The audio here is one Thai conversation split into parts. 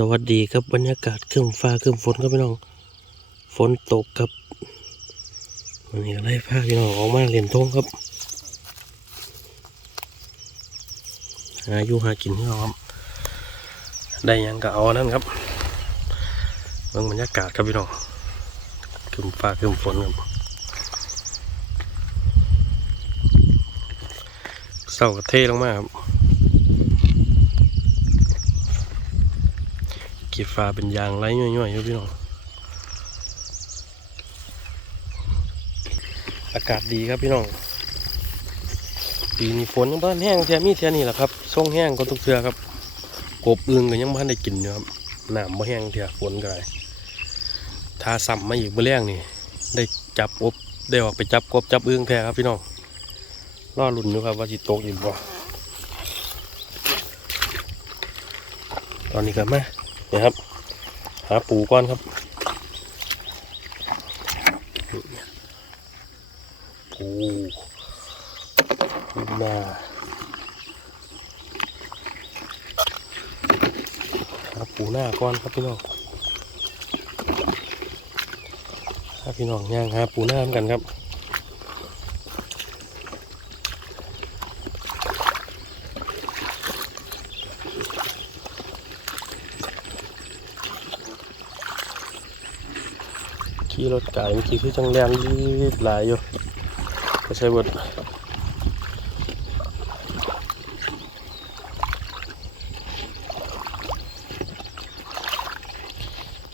สวัสดีครับบรรยากาศเครื่องฟ้าเครื่องฝนครับพี่น้อง ฝนตกครับวันนี้ไล่พาพี่น้องออกมาเรียนทงครับหาอยู่หากินพี่น้องครับ ได้ยังก็เอาอันนั่นครับเบิ่งบรรยากาศครับพี่น้องเครื่องฟ้าเครื่องฝนครับเศร้ากระเทลงมาครับ กีฟ้าเป็นยางไร้ย่อยๆครับพี่น้อง อากาศดีครับพี่น้องปีนี้ฝนยังบ้านแห้งเทียมีเทียนี่แหละครับส่งแห้งก็ทุกเทือครับ กบอึงก็ยังบ้านได้กินอยู่ครับหน้ำบ่แห้งเทียฝนก็ได้ถ้าซ้ำมาอีกเมื่อแรงนี่ ได้จับกบได้ออกไปจับกบจับอึงแท้ครับพี่น้องรอลุ่นอยู่ครับว่าสิตกอีกบ่ตอนนี้ก็มา นี่ครับ หาปูก่อนครับ ปูปูนาหาปูหน้าก่อนครับพี่น้องถ้าพี่น้องย่างหาปูหน้ากันครับ ขี่รถไก่เมื่อกี้คือจังแรงรีบหลายอยู่ก็ใช้บท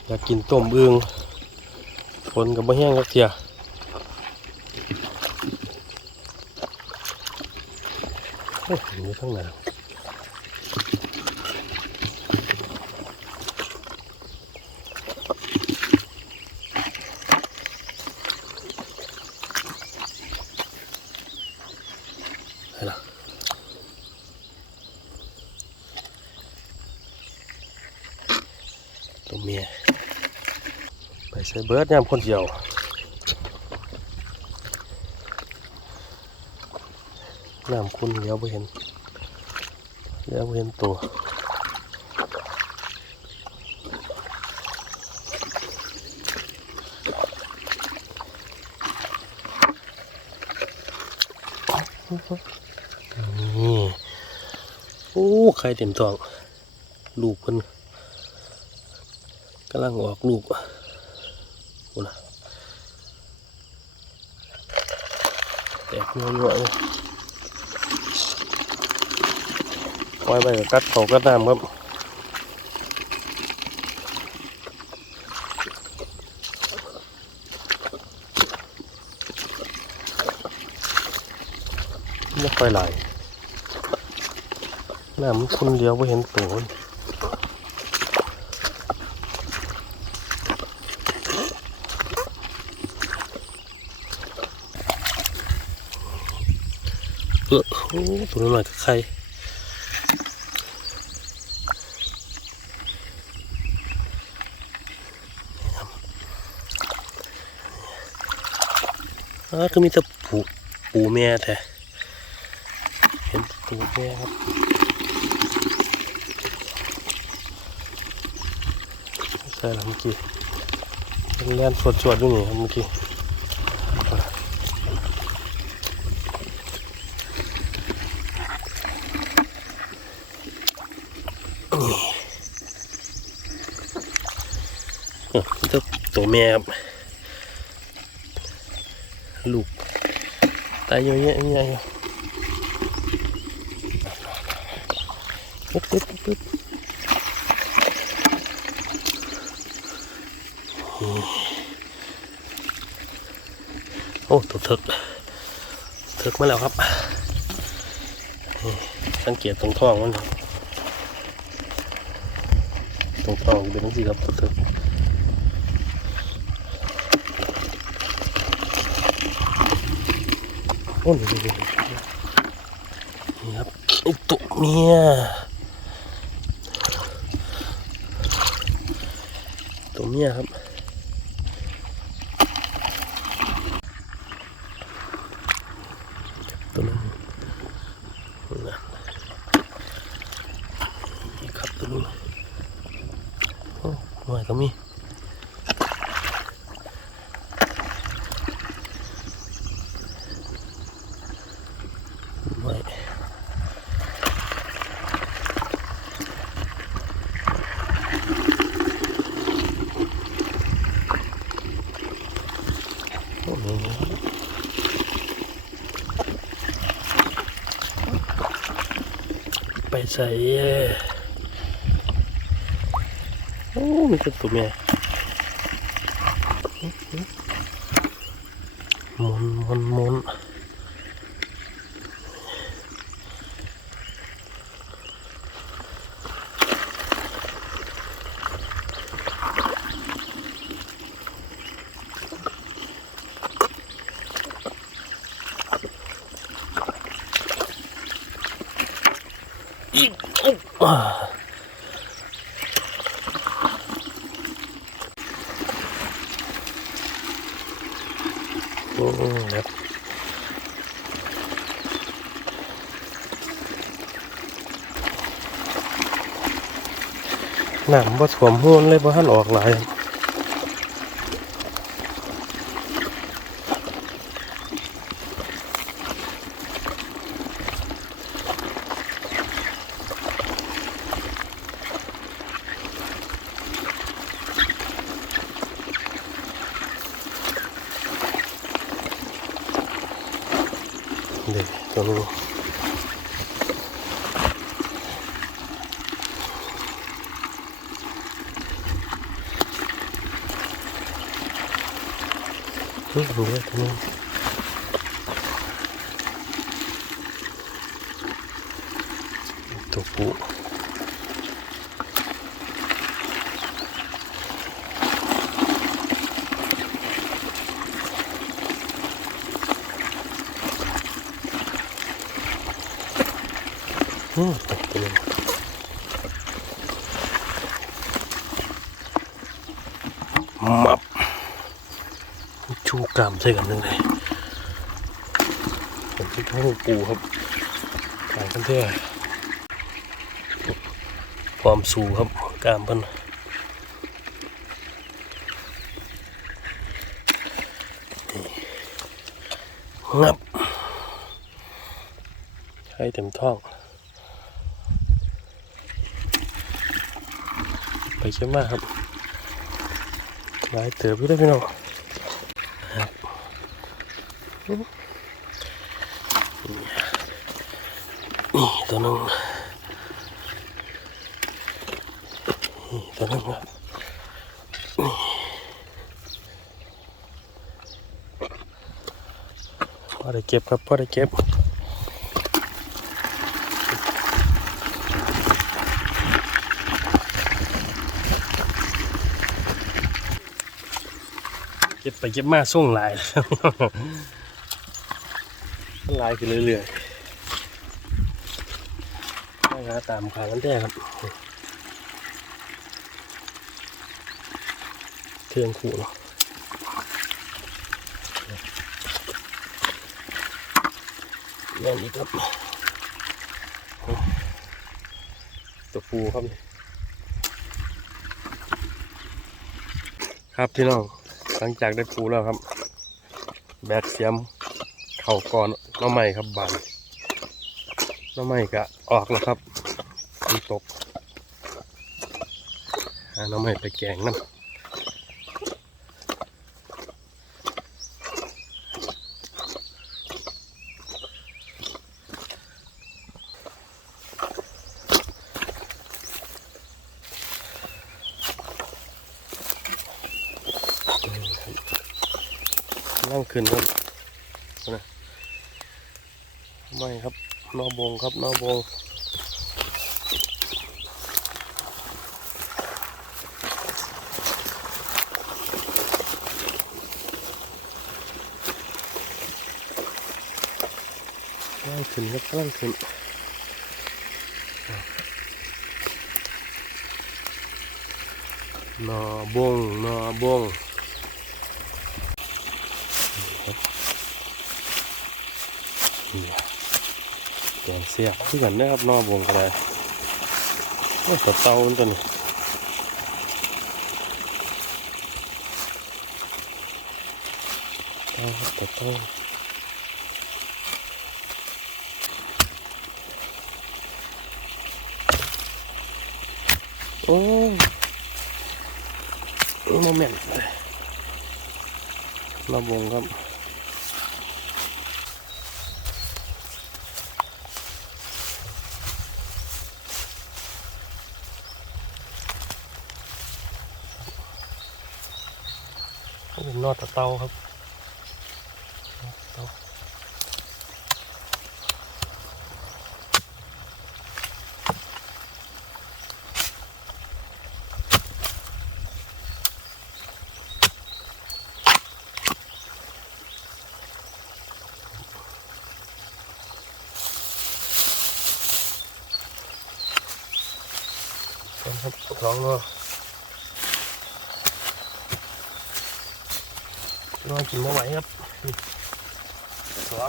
อยากกินต้มอึ่งฝนกับมะแห้งกักเทียโอ้ยอยู่ทั้งหนาวให้ละตัวเมีย ไป ใส่เบิร์ดยามคนเดียวน้ำคุณเดี๋ยวไปเห็นเดี๋ยวบ่เห็นตัวนี่โอ้ไข่เต็มท้อง ลูกเพิ่นกำลังออกลูก โอ้นะแตกเงยอะเลยปล่อยไปกับกัดเขากัดน้ำครับไม่ค่อยไหลน้ำมันคุณเดียวไม่เห็นตัว เออโอ้ตัวน้อยกับใครอ่าก็มีแต่ปูปูแม่แท้เห็นปูแม่ครับใช่แล้วเมื่อกี้เล่นสวดๆด้วยนี่เมื่อกี้ เออเจ้ตัวแม่ครับ ลูกตายเยอะแยะใหญ่ปึ๊บปึ๊บปึ๊บโอ้ตัวถิกถิกมาแล้วครับ สังเกตตรงท้องมันครับ ตรงท้องเป็นทั้งสี่ครับตัวเถิกโอ้ยนี่ครับไอตัวเมียตัวเมียครับตัวนั้นนั่นนี่ครับตัวนี้ หน่ อยก็มีหน่อยโอ้โหไปใส่ เอ้ยโอ้มีแต่ตัวแม่หมุนหมุนหมุนอีกอุ๊บอ่าอืมครับ น้ำบ่ท่วมห้วนเลยบ่ทันออกหลาย เด็กตัวนี้ นี่ดูเลยตัวนี้ตัวผู้อืมตัวนี้มับ ชูกรามใส่กันยังไงผมที่ท้องปูครับขายกันเท่าความสูงครับกรามเพิ่นนี่งับใช้เต็มท้อง ไปเชื่อมากครับหลายเติบอยู่เด้วยพี่น้อง นี่ตัวนึงนี่ตัวนึงครับพอได้เก็บครับพอได้เก็บเก็บไปเก็บมาส่งหลาย มันลายขึ้นเรื่อยๆไปหาตามขากันแท้ครับเทียงขู่เนาะแน่นอีกครับตัวปูครับ ครับพี่น้องหลังจากได้ปูแล้วครับ แบกเสียมเข่าก่อนน้อใหม่ครับบานน้ำไม้ก็ออกแล้วครับฝนตกหาน้ำไม้ไปแกงน้ำนั่งขึ้นครับนะ ไม่ครับนอบงครับนอบงกำลังขึ้นครับกำลังขึ้นหนอบงนอบง เสียบขึ้นกันนะครับนอบวงก็ได้กับเตาตัวนี้เตาครับเตาโอ้โมเมนต์นอบวงครับ เป็นนอดตะเตาครับเตาต้นครับท้องเนาะ นอน กินไม่ไหวครับสว่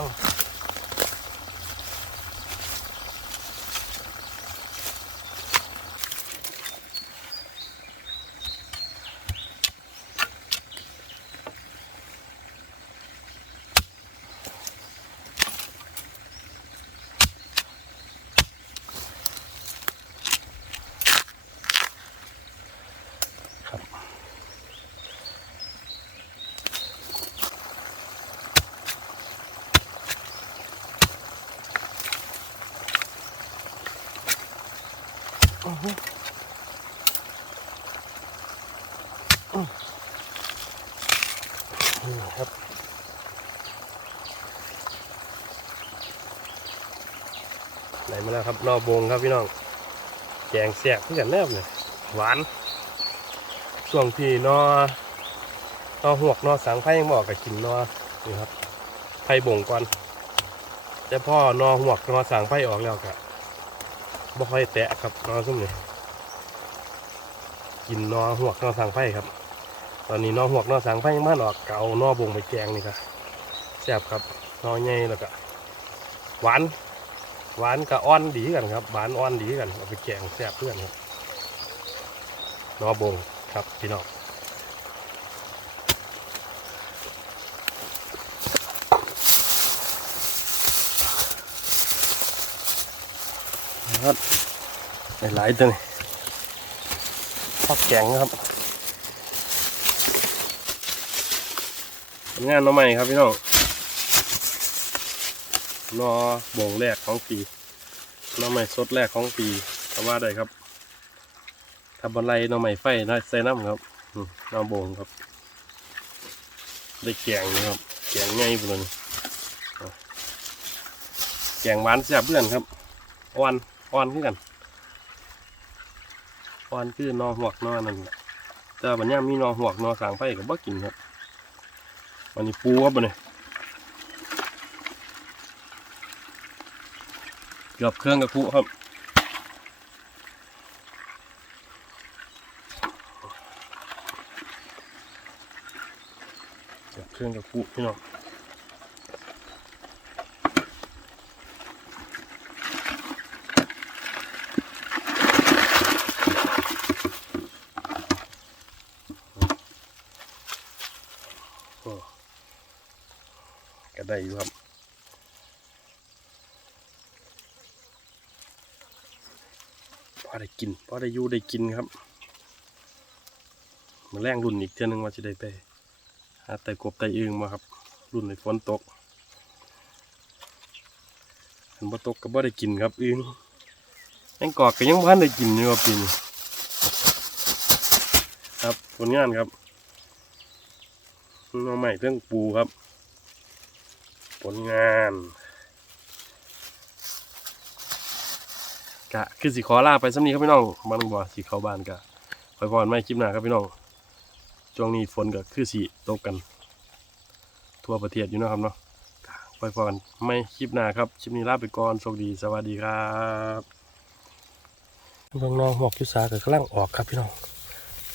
างนี่ครับไหลมาแล้วครับนอบงครับพี่น้องแกงแสกเพื่อนแนบเลยหวานช่วงที่นอนอหวกนอสังไพ่ยังบอกกับกินนอนี่ครับไพ่บ่งก่อนแต่พ่อนอหวกนอสังไพ่ออกแล้วกะ บ่ค่อยแตะครับนอซุ่มนี่กินนอหวกนอสังไฟครับ ตอนนี้นอหวกนอสังไฟยังมาหนออกเก่านอบงไปแกงนี่ครับแซ่บครับนอใหญ่แล้วก็หวานหวานกับอ่อนดีกันครับหวานอ่อนดีกันเอาไปแกงแซ่บเพื่อนครับนอบงครับพี่น้อง ครับหลายตัวนี่ชอบแกงครับงานมาใหม่ครับพี่น้องนอโบ่งแรกของปีน้อใหม่สดแรกของปีทำว่าได้ครับทำบันไลน้อใหม่ไฟได้ใส่น้ำครับน้อโบ่งครับ ได้แกงนี่ครับแกงง่ายปุ่นเลยเอาแกงหวานแซ่บเพื่อนครับอ่อน อ่อนขึ้นกันอ่อนคือนอหวกนอนั่นแหละแต่บัญญัติมีนอหวกนอสางไฟกับบ่กินครับวันนี้ปูครับบันนี้เกือบเครื่องกระคุครับเกือบเครื่องกระคุพี่น้อง ได้อยู่ครับพอได้กินพอได้อยู่ได้กินครับมาแรงรุ่นอีกเท่านึงว่าจะได้ไปหาไต่กบไต่อึงมาครับ รุ่นในฝนตกอันบ่ตกก็บ่ได้กินครับอึงยังกอกก็ยังบ่ทันได้กินอยู่ครับปีนี้ครับผลงานครับน้องใหม่เครื่องปูครับ ผลงานกะคือสิขอลาไปสำนี้ครับพี่น้องบางบ่สิเข้าบ้านกะคอยพรไม่คลิปหน้าครับพี่น้องช่วงนี้ฝนก็คือสิตกกัน ทั่วประเทศอยู่นะครับเนาะกะคอยพรไม่คลิปหน้าครับคลิปนี้ลาไปก่อนโชคดีสวัสดีครับเบื้องน้องหมอกยุสาก็กำลังออกครับพี่น้อง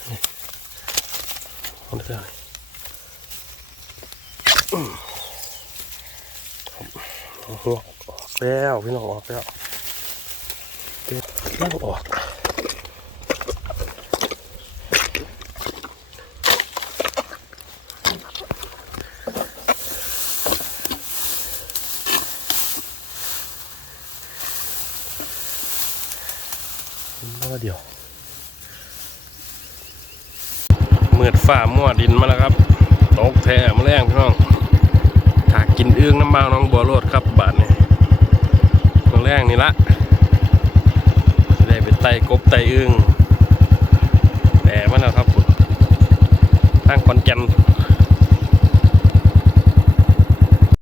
นี่เอาได้เลยอื้อครับ หัวออกแล้วพี่น้องออกแล้วเด็ดเรื่องออกยวเมือดฝ่ามั่วดินมาแล้วครับ ตกแท้มาแรงพี่น้อง ถากินเอื้องน้ำบางน้องบัวโลดครับบาทนี่มาแรกนี่ละได้เป็นไตกบไตเอื้องแต่มาแล้วครับตั้งคอนแกน